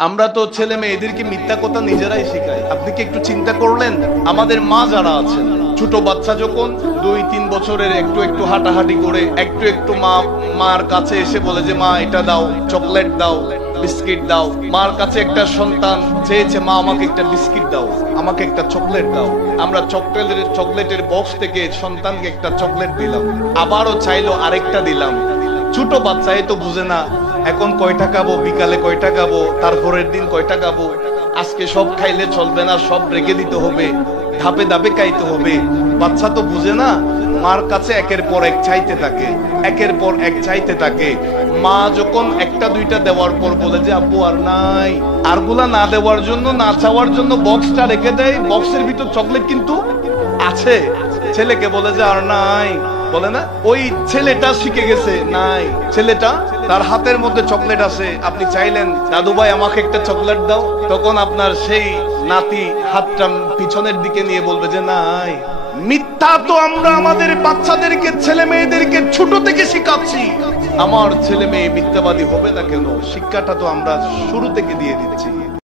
আমরা তো ছেলে মেয়েদেরকে মিথ্যা কথা নিজেরাই শেখাই। আপনি কি একটু চিন্তা করলেন, আমাদের মা যারা আছেন, ছোট বাচ্চা যখন 2-3 বছরের একটু একটু হাঁটাহাঁটি করে একটু একটু মার কাছে এসে বলে যে মা এটা দাও, চকলেট দাও, বিস্কিট দাও। মার কাছে একটা সন্তান চেয়েছে মা আমাকে একটা বিস্কিট দাও, আমাকে একটা চকলেট দাও। আমরা চকলেটের বক্স থেকে সন্তানকে একটা চকলেট দিলাম, আবারও চাইলো আরেকটা দিলাম। ছোট বাচ্চা তো বুঝে না এখন কয়টা খাবো, বিকালে কয়টা খাবো, তারপরের দিন কয়টা খাবো, আজকে সব খাইলে চলবে না, সব রেখে দিতে হবে, ধাপে ধাপে খাইতে হবে। বাচ্চা তো বুঝে না, মার কাছে একের পর এক চাইতে থাকে, একের পর এক চাইতে থাকে। মা যখন একটা দুইটা দেওয়ার পর বলে যে আব্বু আর নাই, আরগুলা না দেওয়ার জন্য, না চাওয়ার জন্য বক্সটা রেখে দেয়, বক্সের ভিতর চকলেট কিন্তু আছে। ছেলেকে বলে যে আর নাই, বলে না, ওই ছেলেটা শিখে গেছে নাই। ছেলেটা তার হাতের মধ্যে চকলেট আছে, আপনি চাইলেন দাদু ভাই আমাকে একটা চকলেট দাও, তখন আপনার সেই নাতি হাতটা পিছনের দিকে নিয়ে বলবে যে নাই। মিথ্যা তো আমরা আমাদের বাচ্চাদেরকে, ছেলে মেয়েদেরকে ছোট থেকে শিখাচ্ছি। আমার ছেলে মেয়ে মিথ্যাবাদী হবে না কেন? শিক্ষাটা তো আমরা শুরু থেকে দিয়ে দিচ্ছি।